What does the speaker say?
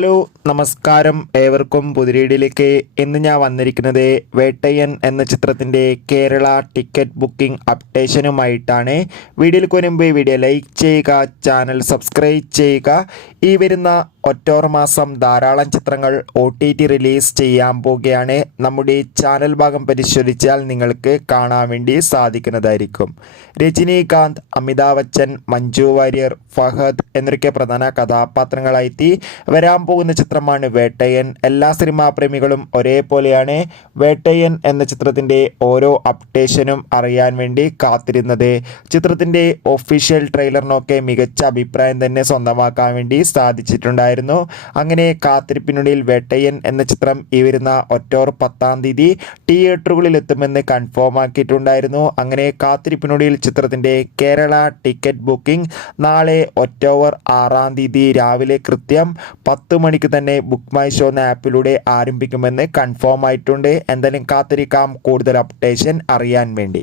Hello നമസ്കാരം ഏവർക്കും പുതിരീടിലേക്ക് ഇന്ന് ഞാൻ വന്നിരിക്കുന്നത് വേട്ടയ്യൻ എന്ന ചിത്രത്തിൻ്റെ കേരള ടിക്കറ്റ് ബുക്കിംഗ് അപ്ഡേഷനുമായിട്ടാണ്. വീഡിയോയിൽ മുൻപ് വീഡിയോ ലൈക്ക് ചെയ്യുക, ചാനൽ സബ്സ്ക്രൈബ് ചെയ്യുക. ഈ വരുന്ന ഒക്ടോബർ മാസം ധാരാളം ചിത്രങ്ങൾ OTT റിലീസ് ചെയ്യാൻ പോവുകയാണ്. നമ്മുടെ ചാനൽ ഭാഗം പരിശോധിച്ചാൽ നിങ്ങൾക്ക് കാണാൻ വേണ്ടി സാധിക്കുന്നതായിരിക്കും. രജനീകാന്ത്, അമിതാഭ് ബച്ചൻ, മഞ്ജു വാര്യർ, ഫഹദ് എന്നൊക്കെ പ്രധാന കഥാപാത്രങ്ങളായി വരാൻ പോകുന്ന ചിത്രമാണ് വേട്ടയ്യൻ. എല്ലാ സിനിമാ പ്രേമികളും ഒരേപോലെയാണ് വേട്ടയ്യൻ എന്ന ചിത്രത്തിൻ്റെ ഓരോ അപ്ഡേഷനും അറിയാൻ വേണ്ടി കാത്തിരുന്നത്. ചിത്രത്തിൻ്റെ ഒഫീഷ്യൽ ട്രെയിലറിനൊക്കെ മികച്ച അഭിപ്രായം തന്നെ സ്വന്തമാക്കാൻ വേണ്ടി സാധിച്ചിട്ടുണ്ടായിരുന്നു. അങ്ങനെ കാത്തിരിപ്പിനുള്ളിൽ വേട്ടയ്യൻ എന്ന ചിത്രം ഈ വരുന്ന ഒക്ടോബർ 10-ാം തീയതി തിയേറ്ററുകളിൽ എത്തുമെന്ന് കൺഫേം ആക്കിയിട്ടുണ്ടായിരുന്നു. അങ്ങനെ കാത്തിരിപ്പിനുള്ളിൽ ചിത്രത്തിൻ്റെ കേരള ടിക്കറ്റ് ബുക്കിംഗ് നാളെ ഒക്ടോബർ 6-ാം തീയതി രാവിലെ കൃത്യം 10 മണിക്ക് തന്നെ ബുക്ക് മൈ ഷോ എന്ന ആപ്പിലൂടെ ആരംഭിക്കുമെന്ന് കൺഫേം ആയിട്ടുണ്ട്. എന്തായാലും കാത്തിരിക്കാം കൂടുതൽ അപ്ഡേഷൻ അറിയാൻ വേണ്ടി.